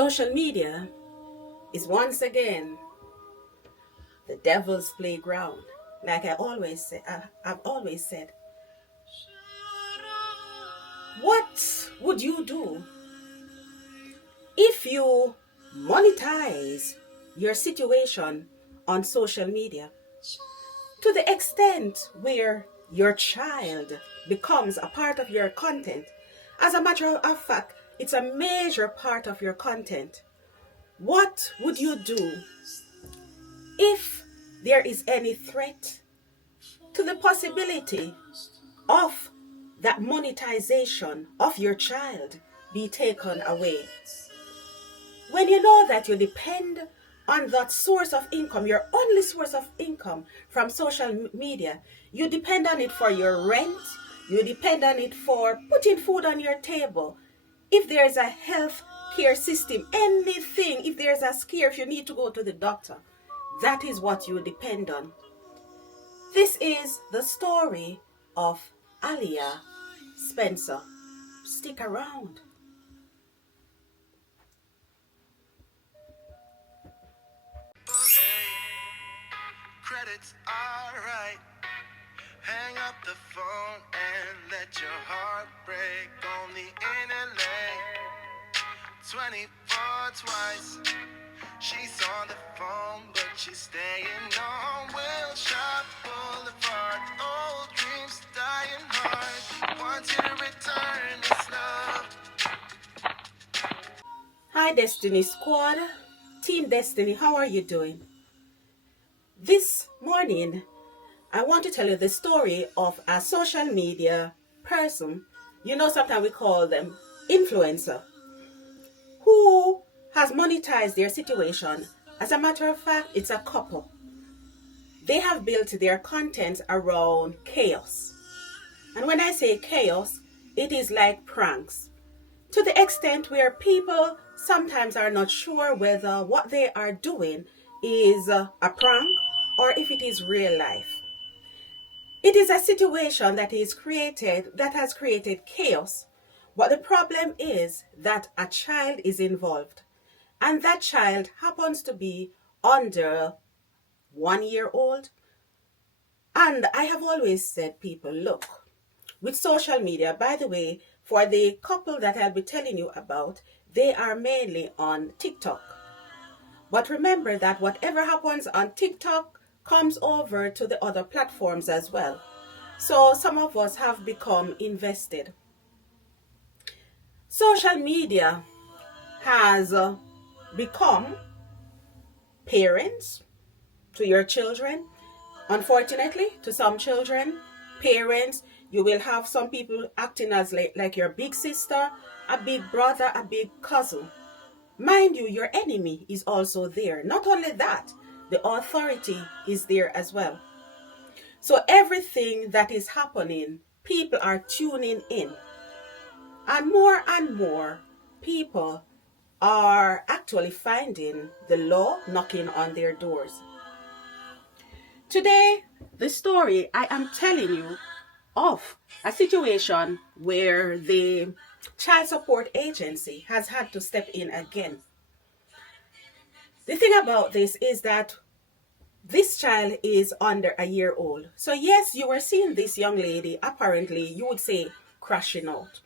Social media is once again the devil's playground. Like I've always said, what would you do if you monetize your situation on social media to the extent where your child becomes a part of your content? As a matter of fact, it's a major part of your content. What would you do if there is any threat to the possibility of that monetization of your child be taken away? When you know that you depend on that source of income, your only source of income from social media, you depend on it for your rent, you depend on it for putting food on your table. If there's a health care system, anything, if there's a scare, if you need to go to the doctor, that is what you depend on. This is the story of Alia Spencer. Stick around. Credits alright. Hang up the phone and let your heart break on the internet. 24 twice. She's on the phone, but she's staying on Wilshire Boulevard. Old dreams dying hard. Want you to return this love. Hi, Destiny Squad. Team Destiny, how are you doing? This morning, I want to tell you the story of a social media person. You know, sometimes we call them influencer, who has monetized their situation. As a matter of fact, it's a couple. They have built their content around chaos. And when I say chaos, it is like pranks, to the extent where people sometimes are not sure whether what they are doing is a prank or if it is real life. It is a situation that has created chaos, but the problem is that a child is involved, and that child happens to be under 1 year old. And I have always said, people, look, with social media, by the way, for the couple that I'll be telling you about, they are mainly on TikTok. But remember that whatever happens on TikTok comes over to the other platforms as well. So some of us have become invested. Social media has become parents to your children. Unfortunately, to some children, parents, you will have some people acting as like your big sister, a big brother, a big cousin. Mind you, your enemy is also there. Not only that, the authority is there as well. So everything that is happening, people are tuning in. And more people are actually finding the law knocking on their doors. Today, the story I am telling you of a situation where the child support agency has had to step in again. The thing about this is that this child is under 1 year old. So yes, you were seeing this young lady, apparently, you would say, crashing out.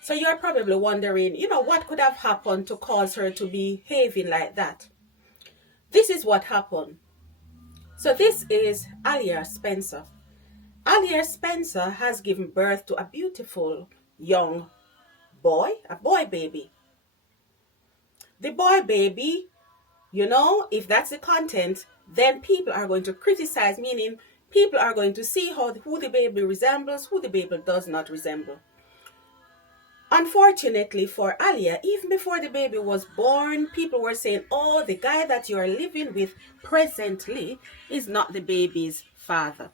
So you're probably wondering, what could have happened to cause her to be behaving like that? This is what happened. So this is Alia Spencer. Alia Spencer has given birth to a beautiful young boy, a boy baby. The boy baby, if that's the content, then people are going to criticize, meaning people are going to see who the baby resembles, who the baby does not resemble. Unfortunately for Alia, even before the baby was born, people were saying, oh, the guy that you are living with presently is not the baby's father.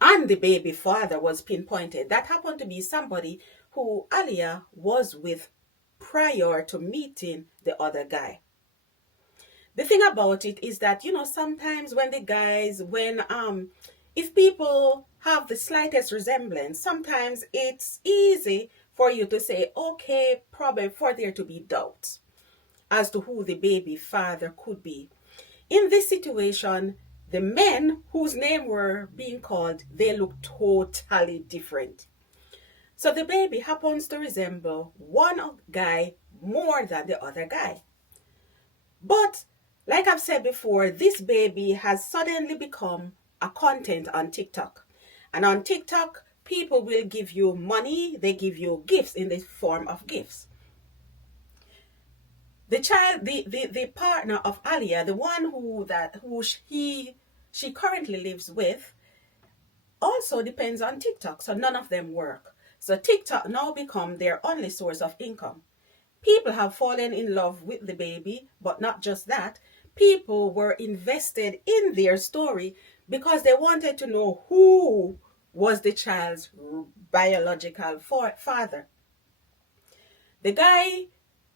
And the baby father was pinpointed. That happened to be somebody who Alia was with prior to meeting the other guy. The thing about it is that, sometimes if people have the slightest resemblance, sometimes it's easy for you to say, okay, probably for there to be doubts as to who the baby father could be. In this situation, the men whose name were being called, they look totally different. So the baby happens to resemble one guy more than the other guy. But like I've said before, this baby has suddenly become a content on TikTok. And on TikTok, people will give you money, they give you gifts in the form of gifts. The child, the partner of Alia, the one who she currently lives with, also depends on TikTok. So none of them work. So TikTok now become their only source of income. People have fallen in love with the baby, but not just that. People were invested in their story because they wanted to know who was the child's biological father. The guy,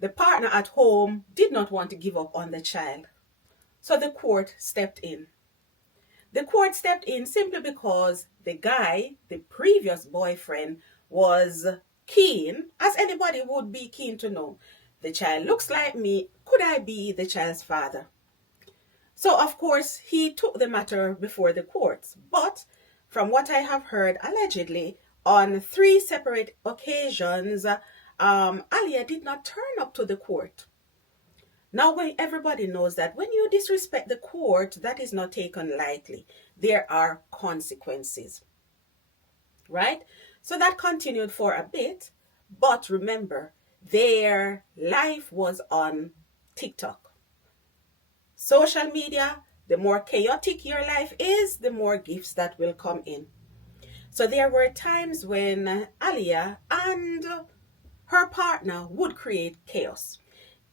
the partner at home, did not want to give up on the child. So the court stepped in. The court stepped in simply because the guy, the previous boyfriend, was keen, as anybody would be keen to know. The child looks like me. Could I be the child's father? So, of course, he took the matter before the courts. But from what I have heard, allegedly, on 3 separate occasions, Alia did not turn up to the court. Now, when everybody knows that when you disrespect the court, that is not taken lightly. There are consequences, right? So that continued for a bit. But remember, their life was on TikTok. Social media, the more chaotic your life is, the more gifts that will come in. So there were times when Alia and her partner would create chaos.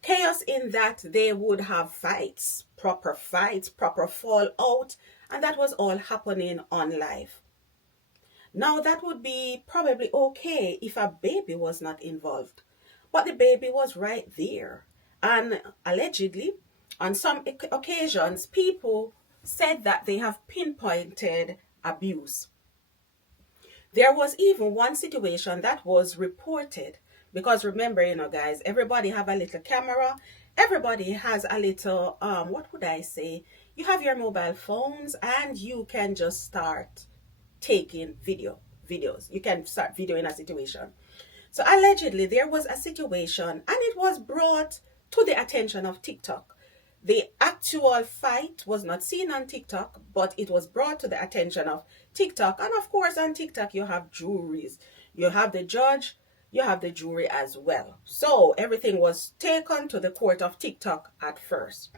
Chaos in that they would have fights, proper fallout, and that was all happening on live. Now that would be probably okay if a baby was not involved, but the baby was right there. And allegedly, on some occasions, people said that they have pinpointed abuse. There was even one situation that was reported because remember, guys, everybody have a little camera. Everybody has a little, what would I say? You have your mobile phones and you can just start taking videos. You can start videoing a situation. So allegedly there was a situation and it was brought to the attention of TikTok. The actual fight was not seen on TikTok, but it was brought to the attention of TikTok. And of course, on TikTok, you have juries. You have the judge, you have the jury as well. So everything was taken to the court of TikTok at first.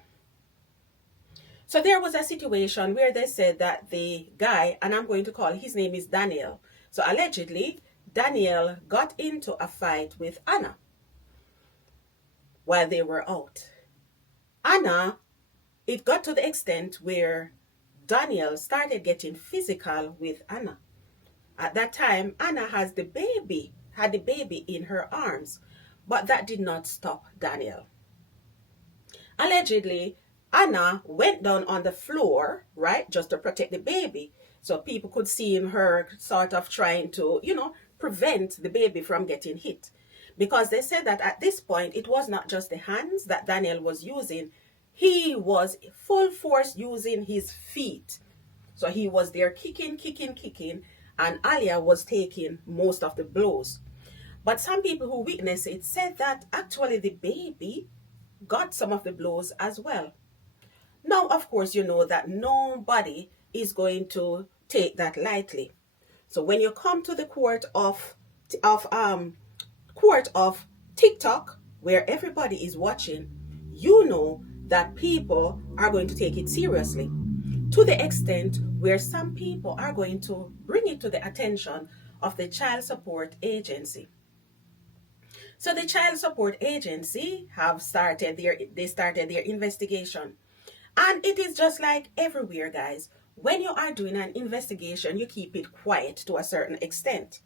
So there was a situation where they said that the guy, and I'm going to call his name is Daniel. So allegedly, Daniel got into a fight with Anna while they were out. Anna, it got to the extent where Daniel started getting physical with Anna. At that time, Anna had the baby in her arms, but that did not stop Daniel. Allegedly, Anna went down on the floor, right, just to protect the baby. So people could see her sort of trying to, prevent the baby from getting hit. Because they said that at this point, it was not just the hands that Daniel was using. He was full force using his feet. So he was there kicking, and Alia was taking most of the blows. But some people who witnessed it said that actually the baby got some of the blows as well. Now, of course, you know that nobody is going to take that lightly. So when you come to the court of TikTok, where everybody is watching, you know that people are going to take it seriously, to the extent where some people are going to bring it to the attention of the Child Support Agency. So the Child Support Agency started their investigation. And it is just like everywhere, guys. When you are doing an investigation, you keep it quiet to a certain extent.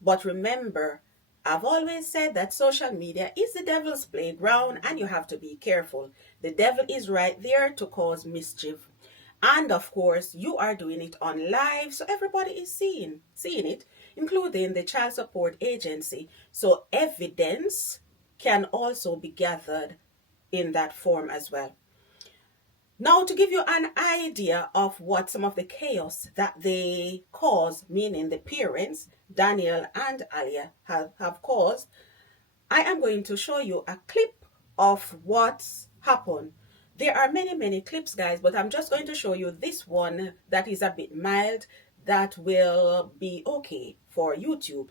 But remember, I've always said that social media is the devil's playground and you have to be careful. The devil is right there to cause mischief. And of course, you are doing it on live, so everybody is seeing it, including the child support agency. So evidence can also be gathered in that form as well. Now, to give you an idea of what some of the chaos that they cause, meaning the parents, Daniel and Alia, have caused, I am going to show you a clip of what's happened. There are many, many clips, guys, but I'm just going to show you this one that is a bit mild, that will be okay for YouTube.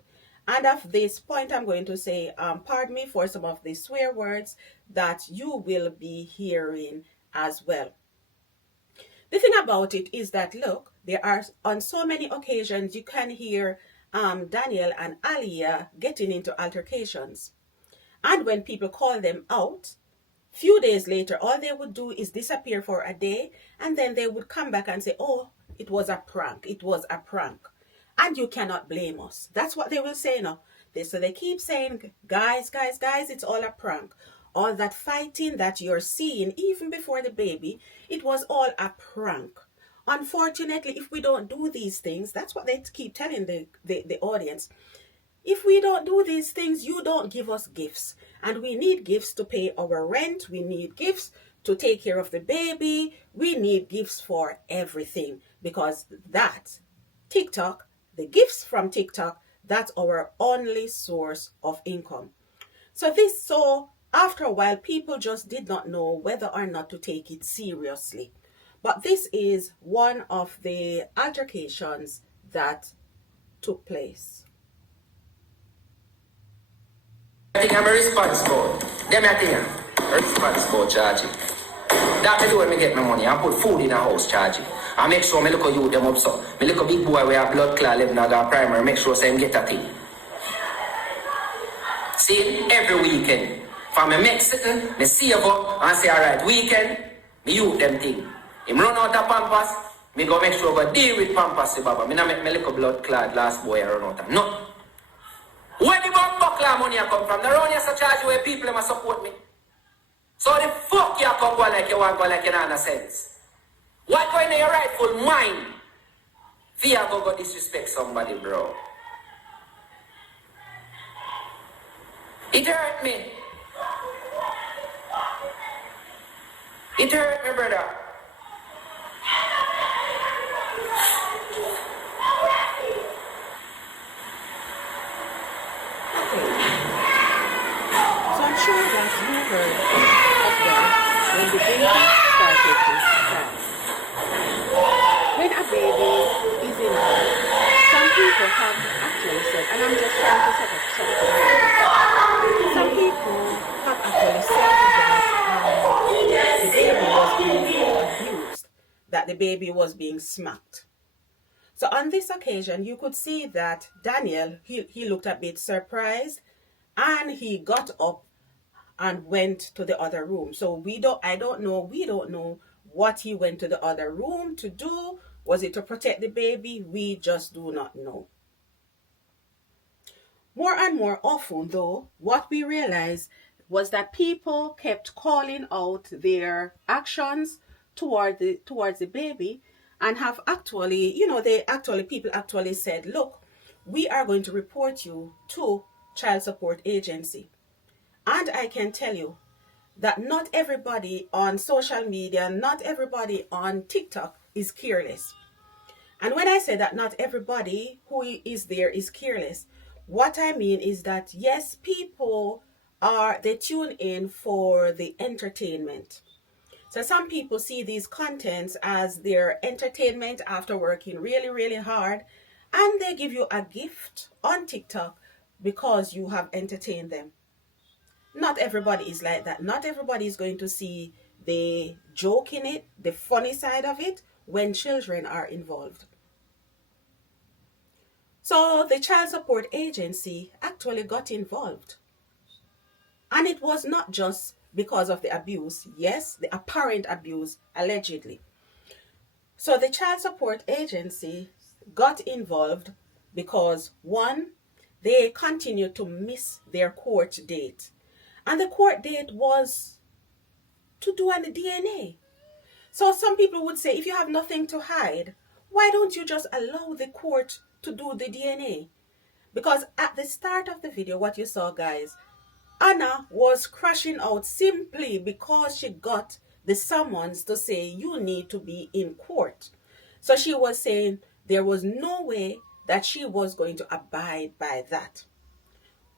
And at this point, I'm going to say, pardon me for some of the swear words that you will be hearing as well. The thing about it is that, look, there are on so many occasions you can hear Daniel and Alia getting into altercations. And when people call them out, few days later, all they would do is disappear for a day, and then they would come back and say, oh, it was a prank. It was a prank. And you cannot blame us. That's what they will say now. So they keep saying, guys, it's all a prank. All that fighting that you're seeing, even before the baby, it was all a prank. Unfortunately, if we don't do these things, that's what they keep telling the audience. If we don't do these things, you don't give us gifts. And we need gifts to pay our rent. We need gifts to take care of the baby. We need gifts for everything. Because that, TikTok, the gifts from TikTok, that's our only source of income. So after a while, people just did not know whether or not to take it seriously. But this is one of the altercations that took place. I think I'm responsible. Them I think I'm responsible, charging. That me do when me get my money. I put food in the house, charging. I make sure me look at you them up so. Me look a big boy where a blood clot live now got primary. Make sure say him get a thing. See, every weekend. For me make sitting, me save up and say, alright, weekend, me use them thing. Him run out of Pampers, me go make sure go deal with Pampers, Baba. Me not make me little blood clot last boy run out of. No. Where the buckler money come from? The around you such charge where people must support me. So the fuck you come go like you want go like you don't have sense. What going in your rightful mind? Fear go disrespect somebody, bro. It hurt me. It hurt me, brother. So I'm sure that you heard as well when the baby started to cry. When a baby is involved, some people have actually said, and I'm just trying to set up something here. Some people have actually said that the baby was being abused, that the baby was being smacked. So on this occasion, you could see that Daniel, he looked a bit surprised, and he got up and went to the other room. So we don't know what he went to the other room to do. Was it to protect the baby? We just do not know. More and more often, though, what we realized was that people kept calling out their actions towards the baby, and have actually, people actually said, look, we are going to report you to child support agency. And I can tell you that not everybody on social media, not everybody on TikTok is careless. And when I say that not everybody who is there is careless, what I mean is that yes, people they tune in for the entertainment. So some people see these contents as their entertainment after working really, really hard, and they give you a gift on TikTok because you have entertained them. Not everybody is like that. Not everybody is going to see the joke in it, the funny side of it, when children are involved. So the child support agency actually got involved. And it was not just because of the abuse, yes, the apparent abuse, allegedly. So the child support agency got involved because, one, they continued to miss their court date. And the court date was to do an DNA. So some people would say, if you have nothing to hide, why don't you just allow the court to do the DNA? Because at the start of the video, what you saw, guys, Anna was crashing out simply because she got the summons to say you need to be in court. So she was saying there was no way that she was going to abide by that.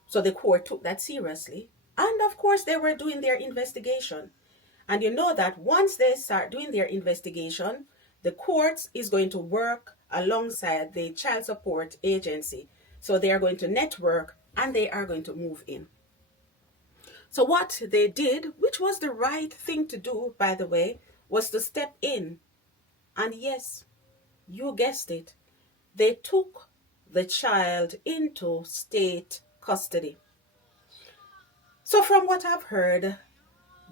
So the court took that seriously. And of course, they were doing their investigation. And you know that once they start doing their investigation, the court is going to work alongside the child support agency. So they are going to network and they are going to move in. So what they did, which was the right thing to do, by the way, was to step in. And yes, you guessed it, they took the child into state custody. So from what I've heard,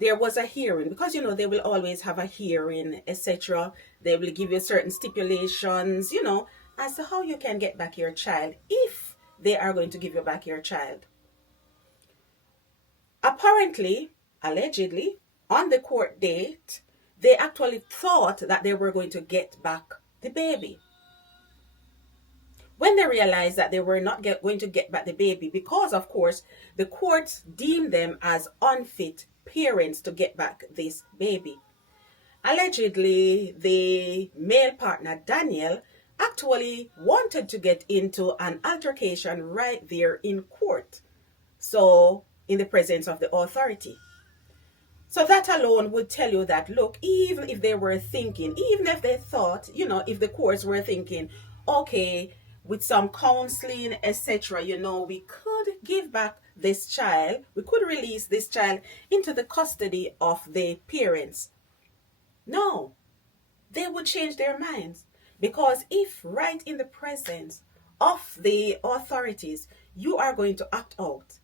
there was a hearing, because you know they will always have a hearing, etc. They will give you certain stipulations, you know, as to how you can get back your child, if they are going to give you back your child. Apparently, allegedly, on the court date, they actually thought that they were going to get back the baby. When they realized that they were not going to get back the baby, because of course the courts deemed them as unfit parents to get back this baby. Allegedly, the male partner, Daniel, actually wanted to get into an altercation right there in court. So, in the presence of the authority. So that alone would tell you that, look, even if they were thinking, even if they thought, you know, if the courts were thinking, okay, with some counseling, etc., you know, we could give back this child, we could release this child into the custody of the parents. No, they would change their minds. Because if right in the presence of the authorities, you are going to act out,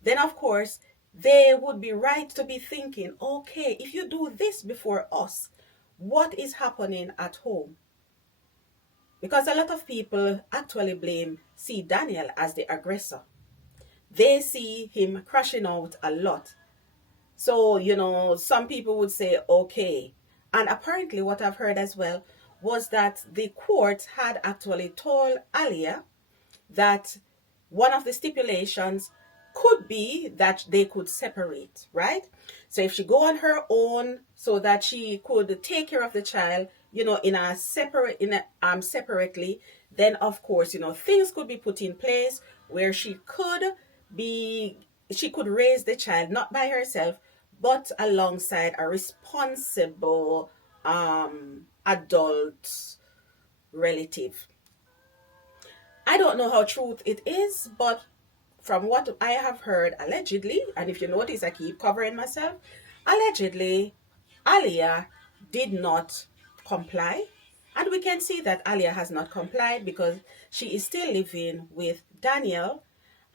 then of course, they would be right to be thinking, okay, if you do this before us, what is happening at home? Because a lot of people actually see Daniel as the aggressor. They see him crashing out a lot. So, you know, some people would say, okay. And apparently what I've heard as well was that the court had actually told Alia that one of the stipulations could be that they could separate, right? So if she go on her own so that she could take care of the child, you know, separately, then of course, you know, things could be put in place where she could raise the child not by herself, but alongside a responsible adult relative. I don't know how true it is, but from what I have heard, allegedly, and if you notice I keep covering myself, allegedly, Alia did not comply. And we can see that Alia has not complied because she is still living with Daniel.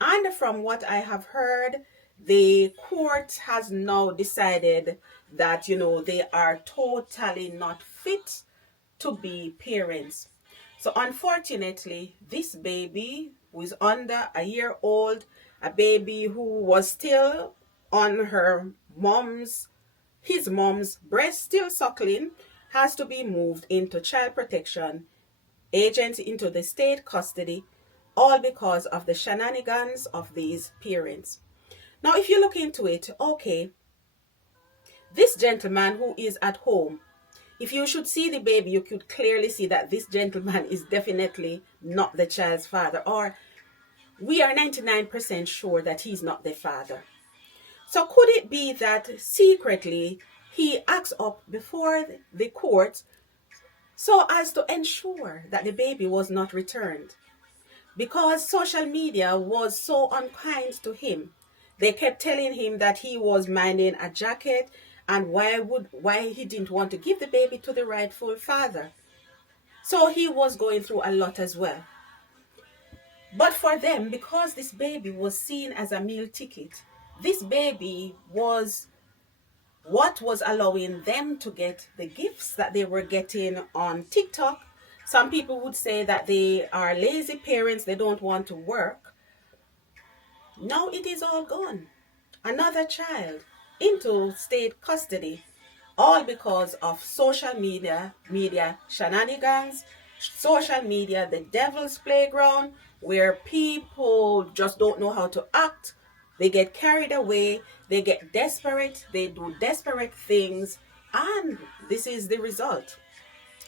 And from what I have heard, the court has now decided that, you know, they are totally not fit to be parents. So unfortunately, this baby who is under a year old, a baby who was still on his mom's breast, still suckling, has to be moved into child protection agency, into the state custody, all because of the shenanigans of these parents. Now, if you look into it, okay, this gentleman who is at home, if you should see the baby, you could clearly see that this gentleman is definitely not the child's father, or we are 99% sure that he's not the father. So could it be that secretly he acts up before the court so as to ensure that the baby was not returned? Because social media was so unkind to him. They kept telling him that he was minding a jacket and why he didn't want to give the baby to the rightful father. So he was going through a lot as well. But for them, because this baby was seen as a meal ticket, this baby was what was allowing them to get the gifts that they were getting on TikTok. Some people would say that they are lazy parents, they don't want to work. Now it is all gone. Another child into state custody. all because of social media shenanigans, social media, the devil's playground, where people just don't know how to act. They get carried away, they get desperate, they do desperate things, and this is the result.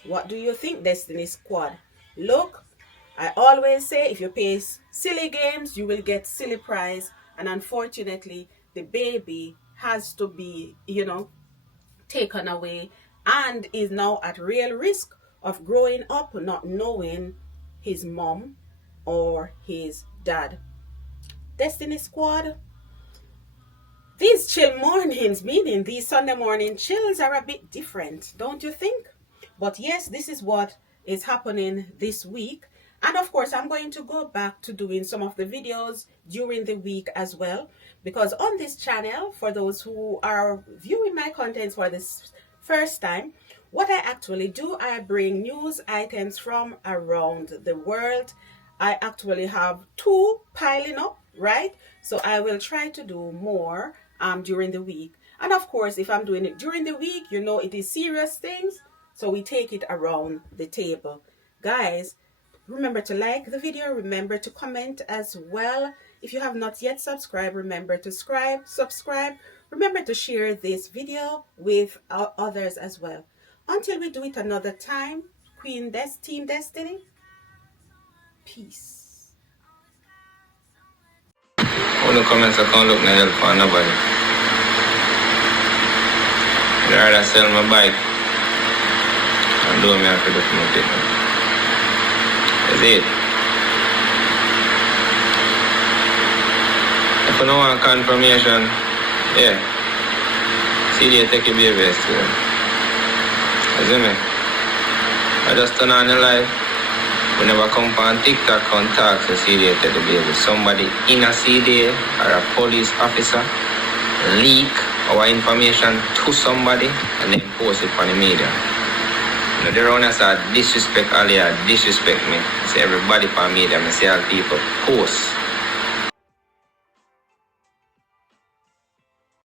What do you think, Destiny Squad? Look, I always say if you play silly games, you will get silly prize. And unfortunately, the baby has to be, taken away and is now at real risk of growing up not knowing his mom or his dad. Destiny Squad, these chill mornings, meaning these Sunday morning chills, are a bit different, don't you think? But yes, this is what is happening this week. And of course, I'm going to go back to doing some of the videos during the week as well. Because on this channel, for those who are viewing my contents for this first time, what I actually do, I bring news items from around the world. I actually have 2 piling up, right? So I will try to do more during the week. And of course, if I'm doing it during the week, it is serious things. So we take it around the table. Guys, remember to like the video. Remember to comment as well. If you have not yet subscribed, remember to subscribe. Remember to share this video with others as well. Until we do it another time, Team Destiny, peace. All the comments I can't look no help for nobody. I'd rather sell my bike and do me after the promote. That's it. If you don't want confirmation, yeah. See you take your baby still. You see me? I just turn on the live. We never come on TikTok and talk to CDA to the baby. Somebody in a CDA or a police officer leak our information to somebody and then post it on the media. The runners are disrespect all here, disrespect me. I say everybody for media, I say all people post